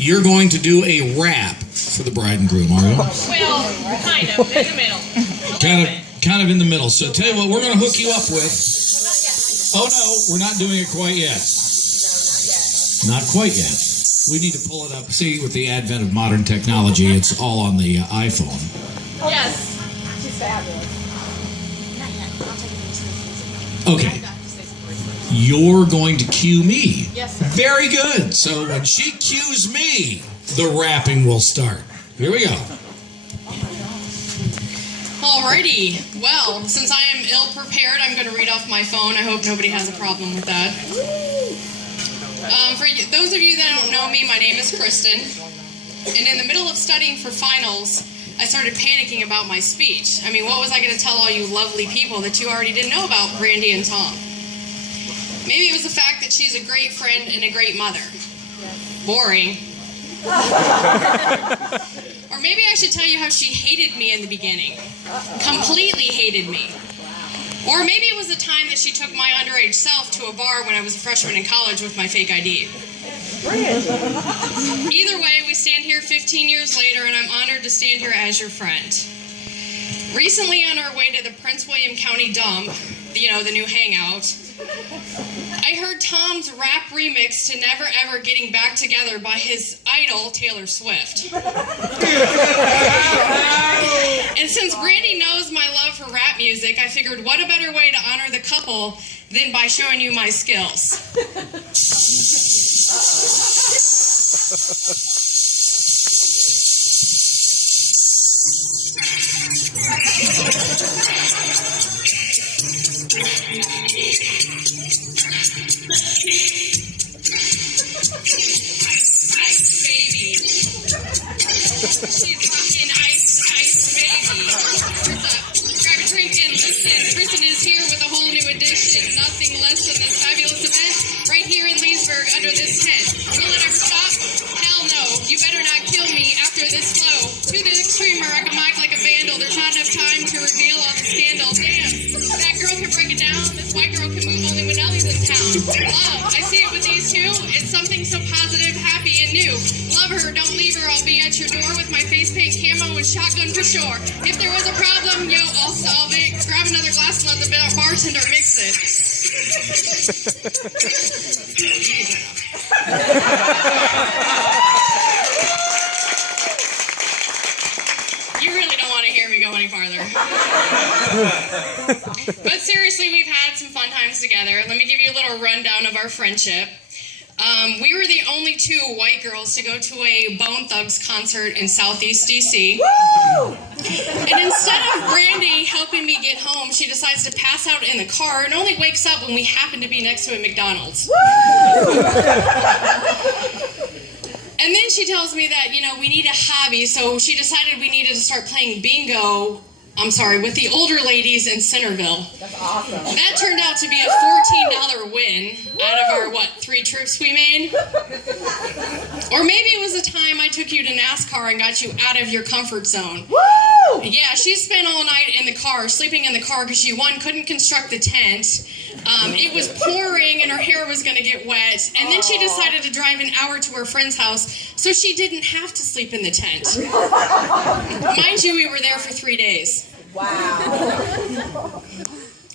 You're going to do a rap for the bride and groom, are you? Well, kind of, in the middle. Kind of in the middle. So tell you what, we're going to hook you up with. Oh no, we're not doing it quite yet. Not quite yet. We need to pull it up. See, with the advent of modern technology, it's all on the iPhone. Yes. She's fabulous. Okay. You're going to cue me. Yes, sir. Very good. So when she cues me, the rapping will start. Here we go. Alrighty. Well, since I am ill-prepared, I'm going to read off my phone. I hope nobody has a problem with that. For those of you that don't know me, my name is Kristen. And in the middle of studying for finals, I started panicking about my speech. I mean, what was I going to tell all you lovely people that you already didn't know about Brandy and Tom? Maybe it was the fact that she's a great friend and a great mother. Boring. Or maybe I should tell you how she hated me in the beginning. Completely hated me. Or maybe it was the time that she took my underage self to a bar when I was a freshman in college with my fake ID. Either way, we stand here 15 years later, and I'm honored to stand here as your friend. Recently, on our way to the Prince William County dump, you know, the new hangout, I heard Tom's rap remix to Never Ever Getting Back Together by his idol, Taylor Swift. And since Brandy knows my love for rap music, I figured what a better way to honor the couple than by showing you my skills. She's rockin' ice, baby. Grab a drink and listen. Kristen is here with a whole new edition. Nothing less than this fabulous event right here in Leesburg under this tent. Will it ever stop? Hell no. You better not kill me after this flow. To the extreme, I rock a mic like a vandal. There's not enough time to reveal all the scandal. Damn, that girl can break it down. This white girl can move only when Ellie's in town. Love, I see it with these two. It's something so positive, happy, and new. Love her, don't leave her. I'll be at your door with my face paint camo and shotgun for sure. If there was a problem, yo, I'll solve it. Grab another glass and let the bartender mix it. You really don't want to hear me go any farther. But seriously, we've had some fun times together. Let me give you a little rundown of our friendship. We were the only two white girls to go to a Bone Thugs concert in Southeast D.C. Woo! And instead of Brandy helping me get home, she decides to pass out in the car and only wakes up when we happen to be next to a McDonald's. Woo! And then she tells me that, you know, we need a hobby, so she decided we needed to start playing bingo, with the older ladies in Centerville. That's awesome. That turned out to be a $14 win out of our, 3 trips we made? Or maybe it was the time I took you to NASCAR and got you out of your comfort zone. Woo! Yeah, she spent all night in the car, sleeping in the car because she, couldn't construct the tent. It was pouring and her hair was going to get wet. And then she decided to drive an hour to her friend's house so she didn't have to sleep in the tent. Mind you, we were there for 3 days. Wow.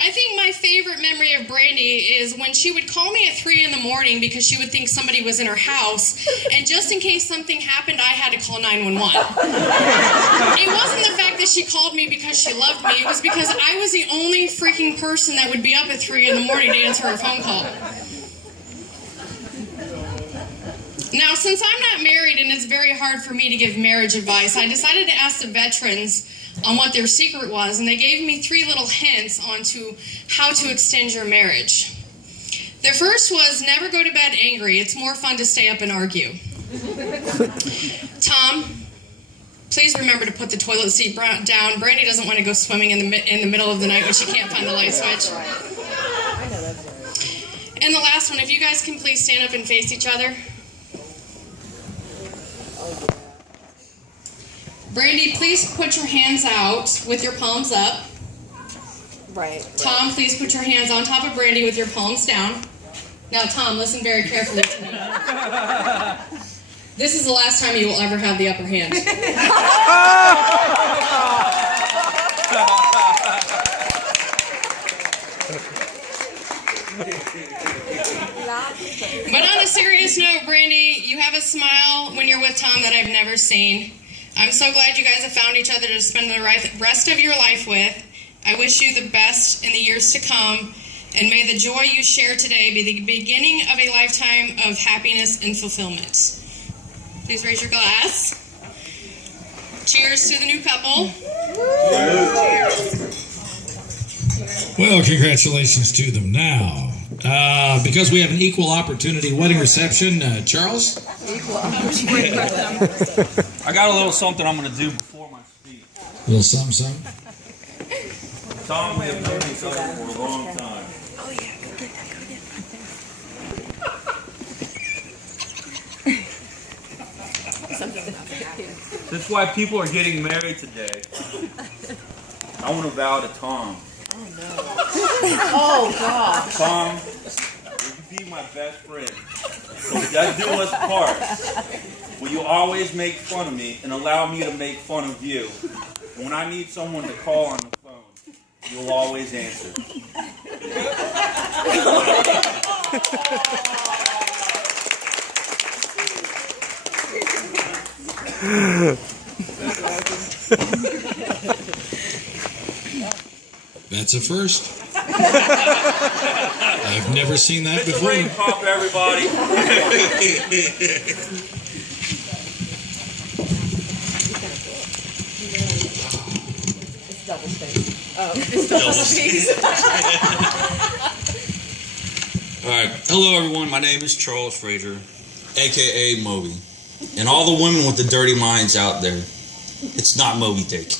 I think my favorite memory of Brandy is when she would call me at 3 in the morning because she would think somebody was in her house, and just in case something happened, I had to call 911. It wasn't the fact that she called me because she loved me, it was because I was the only freaking person that would be up at 3 in the morning to answer her phone call. Now, since I'm not married and it's very hard for me to give marriage advice, I decided to ask the veterans on what their secret was, and they gave me 3 little hints onto how to extend your marriage. The first was never go to bed angry. It's more fun to stay up and argue. Tom, please remember to put the toilet seat down. Brandy doesn't want to go swimming in the middle of the night when she can't find the light switch. And the last one, if you guys can please stand up and face each other. Brandy, please put your hands out with your palms up. Right. Tom, please put your hands on top of Brandy with your palms down. Now, Tom, listen very carefully to me. This is the last time you will ever have the upper hand. But on a serious note, Brandy, you have a smile when you're with Tom that I've never seen. I'm so glad you guys have found each other to spend the rest of your life with. I wish you the best in the years to come, and may the joy you share today be the beginning of a lifetime of happiness and fulfillment. Please raise your glass. Cheers to the new couple. Well, congratulations to them now. Because we have an equal opportunity wedding reception, Charles? I got a little something I'm going to do before my speech. A little something. Tom, we have known each other for a long time. Oh, yeah. That's why people are getting married today. I want to vow to Tom. Oh, no. Oh, God. Tom, will you be my best friend? So we got to do us part. Will you always make fun of me and allow me to make fun of you? And when I need someone to call on the phone, you'll always answer. That's a first. I've never seen that before. Ring pop, everybody. It's double space. Oh, it's double space. All right. Hello, everyone. My name is Charles Frazier, a.k.a. Moby. And all the women with the dirty minds out there, it's not Moby Dick.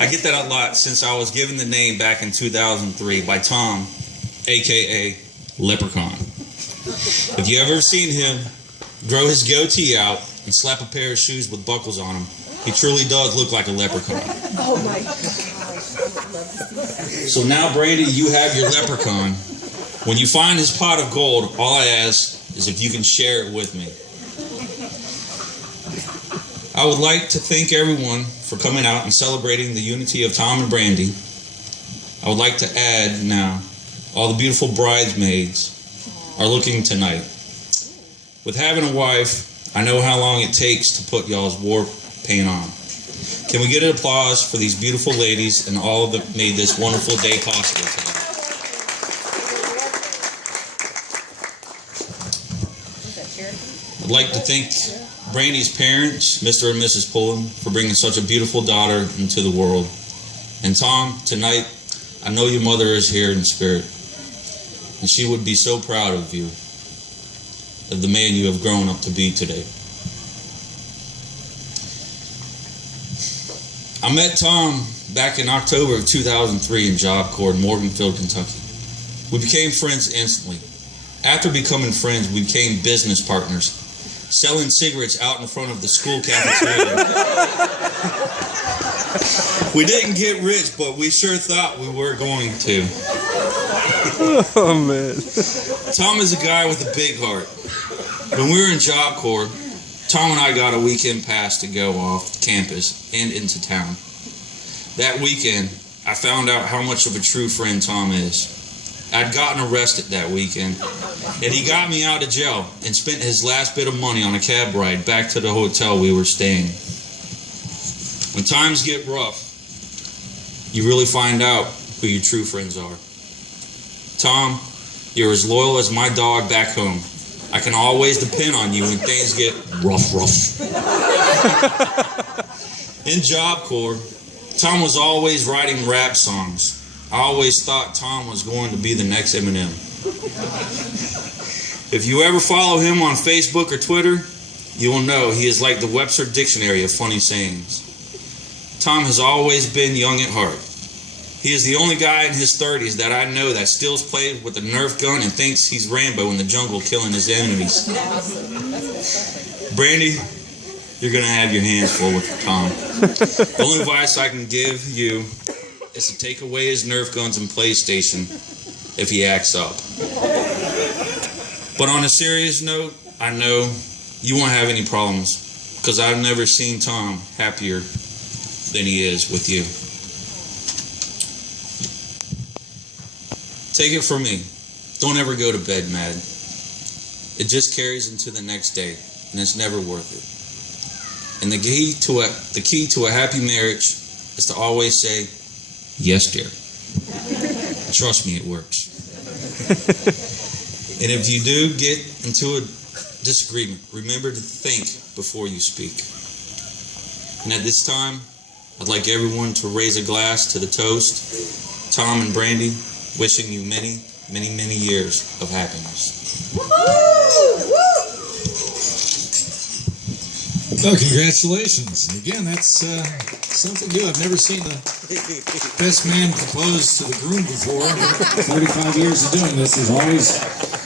I get that a lot since I was given the name back in 2003 by Tom, a.k.a. Leprechaun. If you ever seen him grow his goatee out and slap a pair of shoes with buckles on them, he truly does look like a leprechaun. Oh, my gosh. So now, Brandy, you have your leprechaun. When you find his pot of gold, all I ask is if you can share it with me. I would like to thank everyone for coming out and celebrating the unity of Tom and Brandy. I would like to add now, all the beautiful bridesmaids are looking tonight. With having a wife, I know how long it takes to put y'all's war paint on. Can we get an applause for these beautiful ladies and all that made this wonderful day possible tonight? I'd like to thank Brandy's parents, Mr. and Mrs. Pullen, for bringing such a beautiful daughter into the world. And Tom, tonight, I know your mother is here in spirit, and she would be so proud of you, of the man you have grown up to be today. I met Tom back in October of 2003 in Job Corps in Morganfield, Kentucky. We became friends instantly. After becoming friends, we became business partners, selling cigarettes out in front of the school cafeteria. We didn't get rich, but we sure thought we were going to. Oh, man. Tom is a guy with a big heart. When we were in Job Corps, Tom and I got a weekend pass to go off campus and into town. That weekend, I found out how much of a true friend Tom is. I'd gotten arrested that weekend, and he got me out of jail and spent his last bit of money on a cab ride back to the hotel we were staying. When times get rough, you really find out who your true friends are. Tom, you're as loyal as my dog back home. I can always depend on you when things get rough. In Job Corps, Tom was always writing rap songs. I always thought Tom was going to be the next Eminem. If you ever follow him on Facebook or Twitter, you will know he is like the Webster Dictionary of funny sayings. Tom has always been young at heart. He is the only guy in his 30s that I know that still plays with a Nerf gun and thinks he's Rambo in the jungle killing his enemies. Brandy, you're going to have your hands full with Tom. The only advice I can give you is to take away his Nerf guns and PlayStation if he acts up. But on a serious note, I know you won't have any problems because I've never seen Tom happier than he is with you. Take it from me. Don't ever go to bed mad. It just carries into the next day, and it's never worth it. And the key to a happy marriage is to always say, "Yes, dear." Trust me, it works. And if you do get into a disagreement, remember to think before you speak. And at this time, I'd like everyone to raise a glass to the toast. Tom and Brandy, wishing you many, many, many years of happiness. Oh, congratulations. Again, that's something new. I've never seen the best man propose to the groom before. 35 years of doing this is always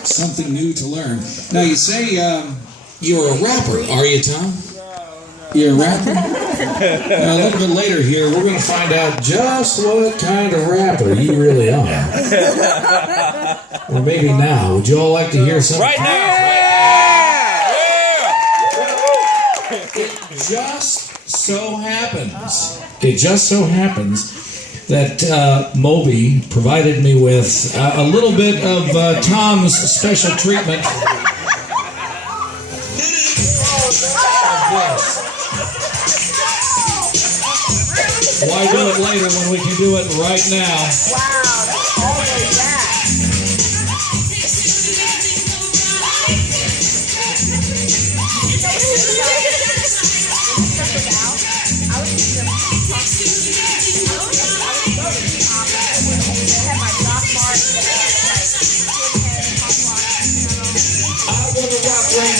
something new to learn. Now, you say you're a rapper, are you, Tom? You're a rapper? A little bit later here, we're going to find out just what kind of rapper you really are. Or maybe now. Would you all like to hear something? Right now! It just so happens that Moby provided me with a little bit of Tom's special treatment. Why do it later when we can do it right now? Wow, that's always that.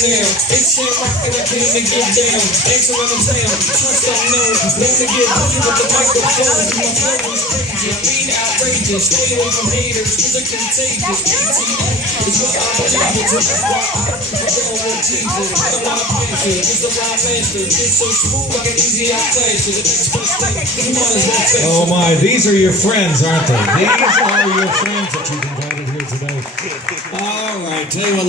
It's that rock that I came to get down. Excellent in town. Trust unknown. Want to get busy with the microphone. My flow is crazy. I mean outrageous. Stay away from haters. Cause they're contagious. ATL is what I believe in. That's why I roll with Jesus. I'm not a picture. It's a rhyme master. It's so smooth like an easy outplay. So the next best thing, you might as well face it. Oh my, these are your friends, aren't they? These are your friends that you've invited here today. All right, tell you what.